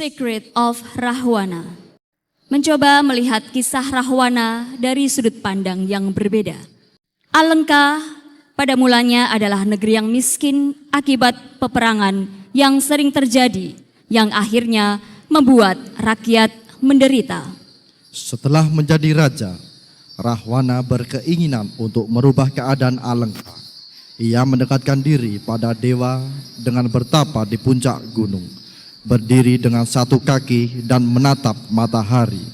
Secret of Rahwana. Mencoba melihat kisah Rahwana dari sudut pandang yang berbeda. Alengka pada mulanya adalah negeri yang miskin akibat peperangan yang sering terjadi, yang akhirnya membuat rakyat menderita. Setelah menjadi raja, Rahwana berkeinginan untuk merubah keadaan Alengka. Ia mendekatkan diri pada dewa dengan bertapa di puncak gunung, berdiri dengan satu kaki dan menatap matahari.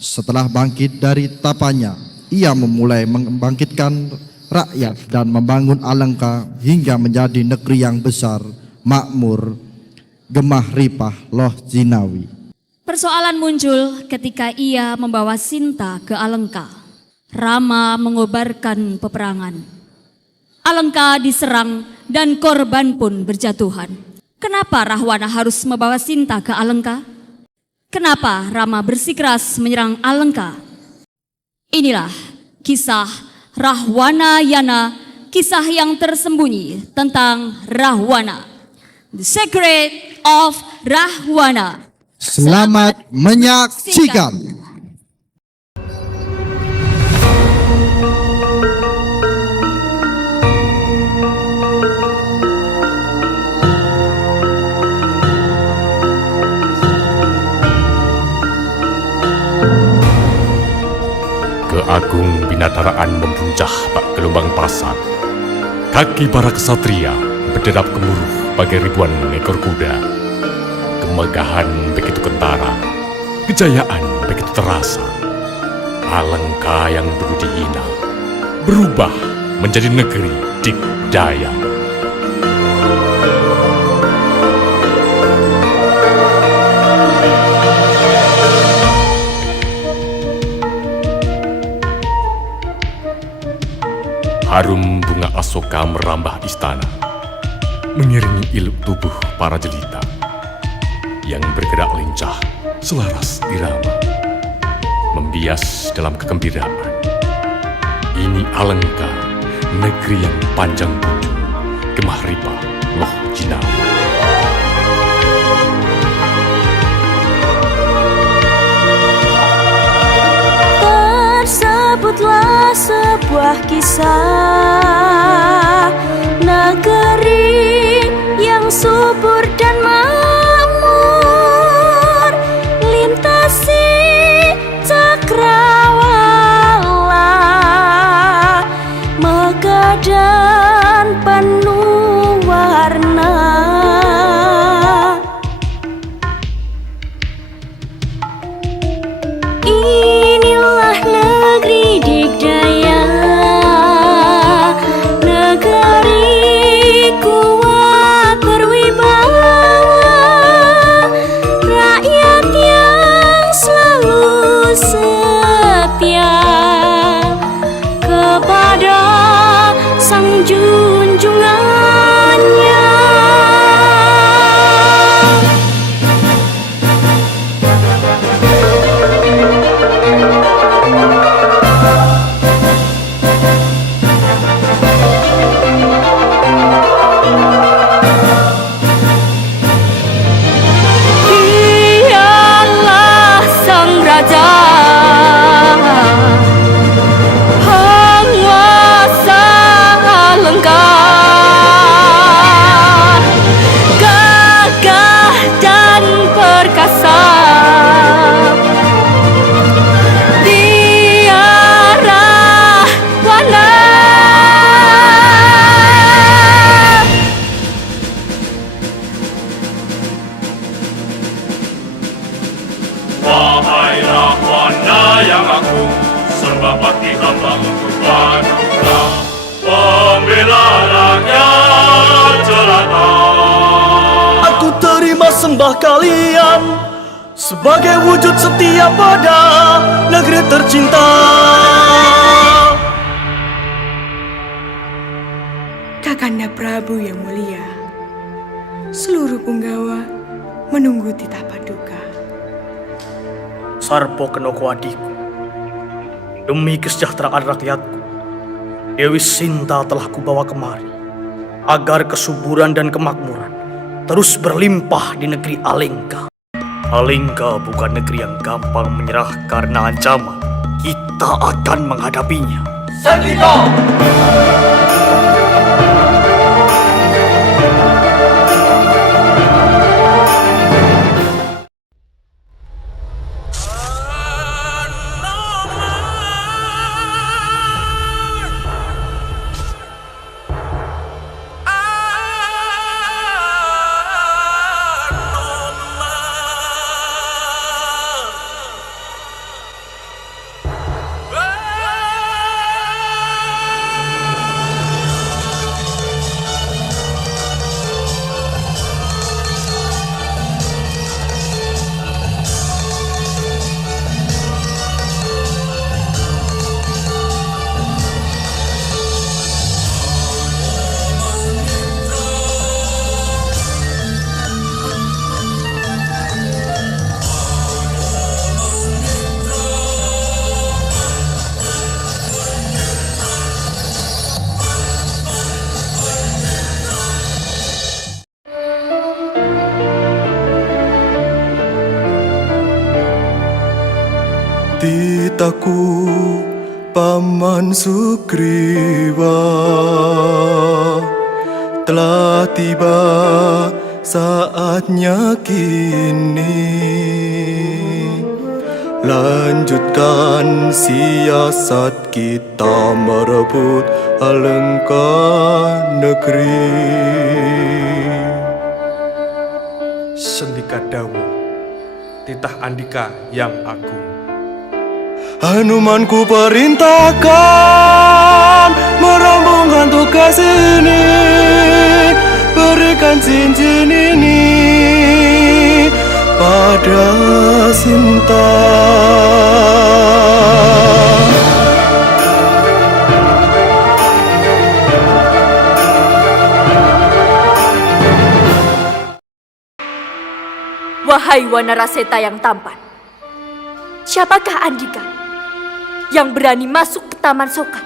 Setelah bangkit dari tapanya, ia memulai membangkitkan rakyat dan membangun Alengka hingga menjadi negeri yang besar, makmur, gemah ripah, loh jinawi. Persoalan muncul ketika ia membawa Sinta ke Alengka. Rama mengobarkan peperangan. Alengka diserang dan korban pun berjatuhan. Kenapa Rahwana harus membawa Sinta ke Alengka? Kenapa Rama bersikeras menyerang Alengka? Inilah kisah Rahwana Yana, kisah yang tersembunyi tentang Rahwana. The Secret of Rahwana. Selamat menyaksikan. Keagung binataraan membuncah bak gelombang pasang. Kaki para kesatria berderap gemuruh bagai ribuan ekor kuda. Kemegahan begitu kentara, kejayaan begitu terasa. Alengka yang dulu dihina berubah menjadi negeri dikdaya. Harum bunga asoka merambah istana, mengiringi iluk tubuh para jelita yang bergerak lincah selaras irama, membias dalam kegembiraan. Ini Alengka, negeri yang panjang bujung, gemah ripah, loh jinawi. Tersebutlah sebuah kisah negeri yang subur dan makmur, lintasi cakrawala, megah dan penuh warna. Inilah negeri dikdaya, negeri kuat berwibawa, rakyat yang selalu setia kepada sang junjungannya. Dialah sang raja, penguasa Alengka, gagah dan perkasa. Dia Rahwana. Wahai Rahwana yang agung, serba bakti hamba untuk paduka, pembela rakyat jelata. Aku terima sembah kalian sebagai wujud setia pada negeri tercinta. Kakanda Prabu yang mulia, seluruh punggawa menunggu titah paduka. Sarpo Kenoko adikku, demi kesejahteraan rakyatku, Dewi Sinta telah kubawa kemari agar kesuburan dan kemakmuran terus berlimpah di negeri Alengka. Alengka bukan negeri yang gampang menyerah karena ancaman. Kita akan menghadapinya. Titaku Paman Sugriwa, telah tiba saatnya kini. Lanjutkan siasat kita merebut Alengka negeri. Sendika Dawu, titah Andika yang agung. Hanumanku perintahkan merampungkan tugas ini, berikan cincin ini pada Sinta. Wahai Wanaraseta yang tampan, siapakah Andika yang berani masuk ke Taman Soka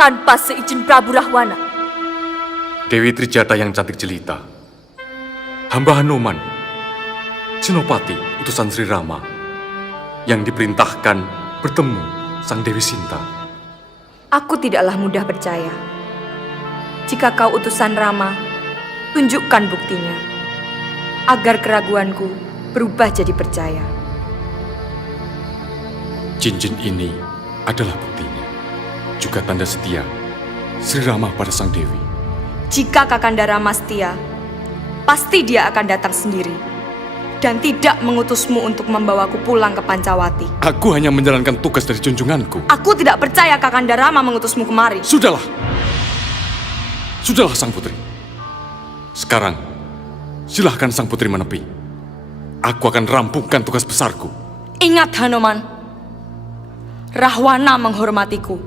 tanpa seizin Prabu Rahwana? Dewi Trijata yang cantik jelita, hamba Hanuman, Senopati utusan Sri Rama, yang diperintahkan bertemu Sang Dewi Sinta. Aku tidaklah mudah percaya. Jika kau utusan Rama, tunjukkan buktinya, agar keraguanku berubah jadi percaya. Cincin ini adalah buktinya, juga tanda setia Sri Rama pada Sang Dewi. Jika Kakanda Rama setia, pasti dia akan datang sendiri dan tidak mengutusmu untuk membawaku pulang ke Pancawati. Aku hanya menjalankan tugas dari junjunganku. Aku tidak percaya Kakanda Rama mengutusmu kemari. Sudahlah. Sudahlah Sang Putri. Sekarang, silahkan Sang Putri menepi. Aku akan rampungkan tugas besarku. Ingat Hanuman, Rahwana menghormatiku.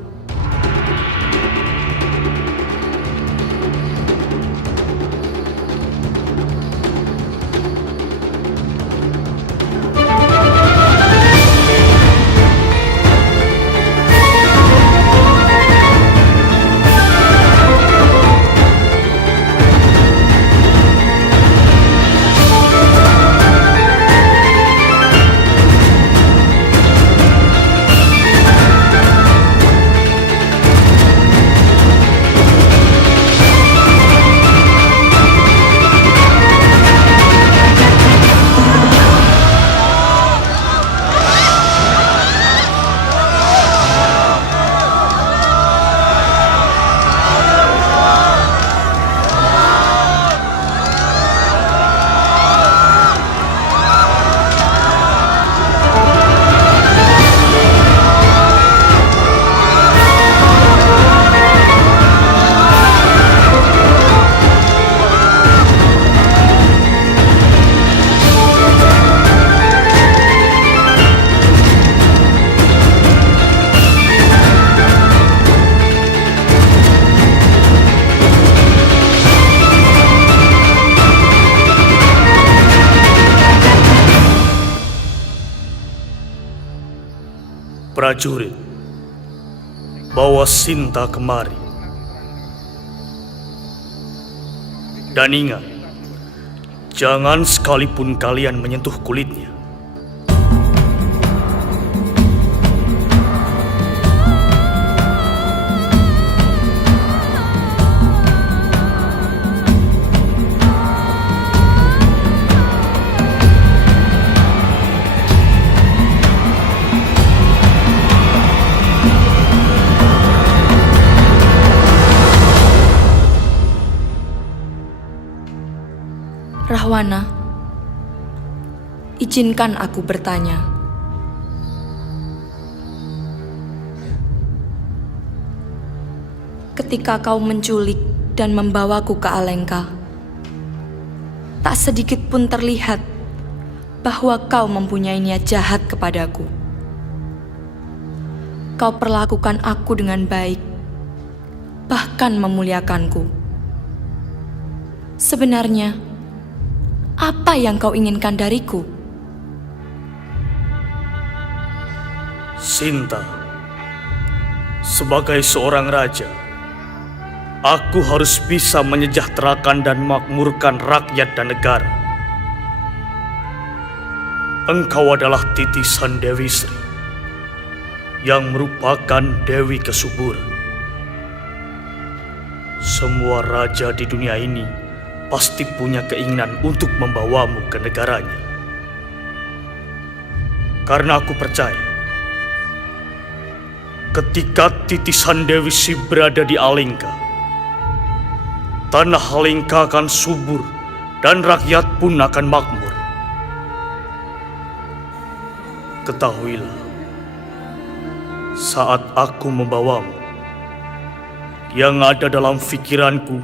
Prajurit, bawa Sinta kemari. Dan ingat, Jangan sekalipun kalian menyentuh kulitnya. Rahwana, izinkan aku bertanya. Ketika kau menculik dan membawaku ke Alengka, tak sedikit pun terlihat bahwa kau mempunyai niat jahat kepadaku. Kau perlakukan aku dengan baik, bahkan memuliakanku. Sebenarnya, apa yang kau inginkan dariku? Sinta, sebagai seorang raja, aku harus bisa menyejahterakan dan makmurkan rakyat dan negara. Engkau adalah titisan Dewi Sri, yang merupakan Dewi Kesuburan. Semua raja di dunia ini pasti punya keinginan untuk membawamu ke negaranya. Karena aku percaya, ketika titisan Dewi Sri berada di Alengka, tanah Alengka akan subur dan rakyat pun akan makmur. Ketahuilah, saat aku membawamu, yang ada dalam pikiranku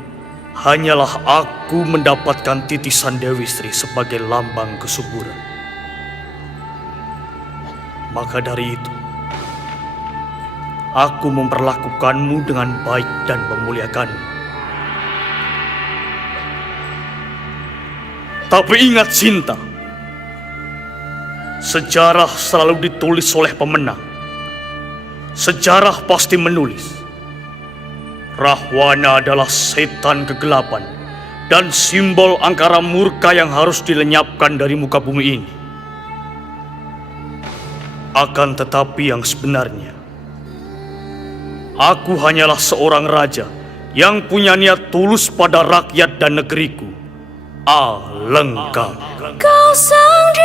hanyalah aku mendapatkan titisan Dewi Sri sebagai lambang kesuburan. Maka dari itu, aku memperlakukanmu dengan baik dan memuliakanmu. Tapi ingat Sinta, sejarah selalu ditulis oleh pemenang. Sejarah pasti menulis, Rahwana adalah setan kegelapan dan simbol angkara murka yang harus dilenyapkan dari muka bumi ini. Akan tetapi yang sebenarnya, aku hanyalah seorang raja yang punya niat tulus pada rakyat dan negeriku, Alengka. Kau sang